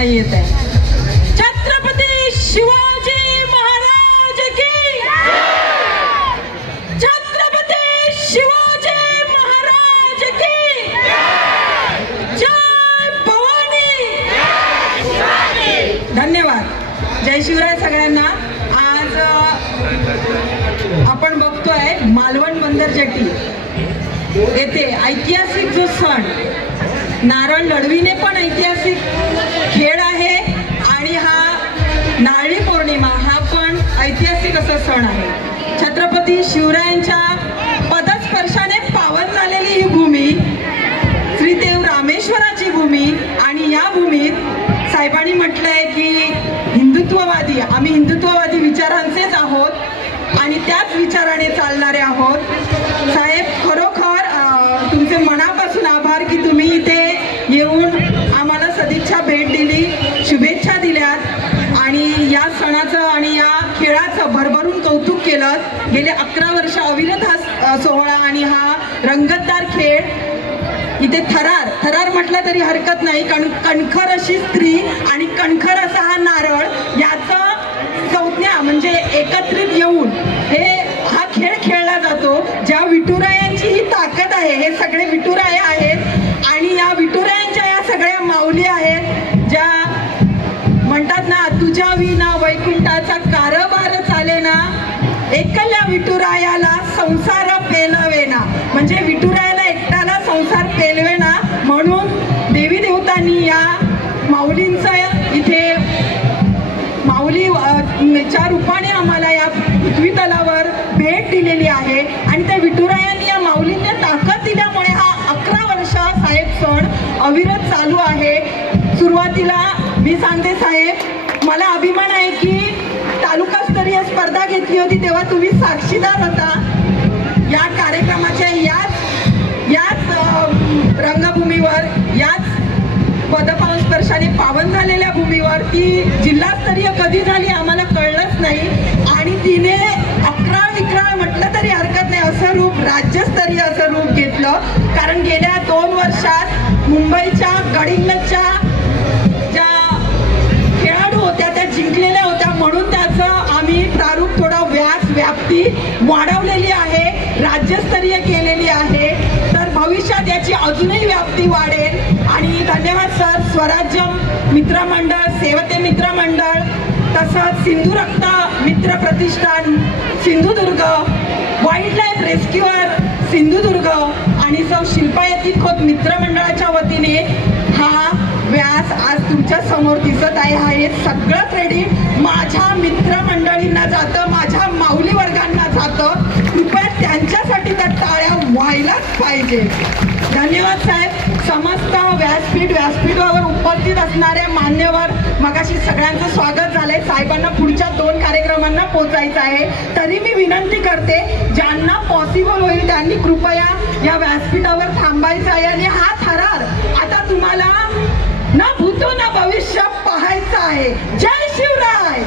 नाही येत आहे. छत्रपती शिवाजी महाराज की छत्रपती शिवाजी महाराज की जय! भवानी! धन्यवाद. जय शिवराय सगळ्यांना. आज आपण बघतोय मालवण बंदर जेटी. येथे ऐतिहासिक जो सण नारळ लढवीने पण ऐतिहासिक छत्रपती शिवरायांच्या पदस्पर्शाने पावन झालेली ही भूमी श्रीदेव रामेश्वराची भूमी आणि या भूमीत साहेबांनी म्हटलंय की हिंदुत्ववादी आम्ही हिंदुत्ववादी विचारांचेच आहोत आणि त्याच विचाराने चालणारे आहोत. साहेब खरोखर तुमचे मनापासून आभार की तुम्ही इथे येऊन आम्हाला सदिच्छा भेट दिली शुभेच्छा दिल्यात. खेळाचं भरभरून कौतुक केलं. गेले अकरा वर्ष अविरत हा सोहळा आणि हा रंगतदार खेळ. इथे थरार थरार म्हटलं तरी हरकत नाही. कण कणखर अशी स्त्री आणि कणखर असा हा नारळ याचा संज्ञा म्हणजे एकत्रित येऊन हे हा खेळ खेळला जातो. ज्या विठुरायांची ही ताकद आहे हे सगळे विठुराय आहेत वैकुंठाचा कारभार चालेना एकल्या विठुरायाला संसार पेलवेना म्हणजे विठुरायाला एकट्याला संसार पेलवेना म्हणून देवी देवतांनी या माऊलींचं इथे माऊली च्या रूपाने आम्हाला या पृथ्वी तलावर भेट दिलेली आहे. आणि त्या विठुरायांनी या माऊलींना ताकद दिल्यामुळे हा अकरा वर्ष साहेब सण अविरत चालू आहे. सुरुवातीला मी सांगते साहेब मला अभिमान आहे की घेतली होती तेव्हा तुम्ही साक्षीदार होता. या कार्यक्रमाच्या याच याच रंगभूमीवर याच पदपावन स्पर्शाने पावन झालेल्या भूमीवर ती जिल्हास्तरीय कधी झाली आम्हाला कळलंच नाही. आणि तिने अकरा विक्रा म्हटलं तरी हरकत नाही असं रूप राज्यस्तरीय असं रूप घेतलं. कारण गेल्या दोन वर्षात मुंबईच्या गडिंग्लजच्या अजूनही व्याप्ती वाढेल. आणि धन्यवाद सर. स्वराज्य मित्रमंडळ सेवते मित्रमंडळ तसंच सिंधू रक्त मित्र प्रतिष्ठान Sindhudurg wild life rescuer Sindhudurg आणि सौ शिल्पायती खोत मित्रमंडळाच्या वतीने हा व्यास आज तुमच्यासमोर दिसत आहे. हा हे सगळं क्रेडिट माझ्या मित्रमंडळींना जातं माझ्या माऊली वर्गांना जातं. पाहिजे. धन्यवाद साहेब. समस्त व्यासपीठ व्यासपीठावर उपस्थित असणारे मान्यवर मगाशी सगळ्यांचं स्वागत झालंय. साहेबांना पुढच्या दोन कार्यक्रमांना पोचायचं आहे. तरी मी विनंती करते ज्यांना पॉसिबल होईल त्यांनी कृपया या व्यासपीठावर थांबायचं आहे आणि हा थरार आता तुम्हाला ना भूतो ना भविष्य पाहायचं आहे. जय शिवराय!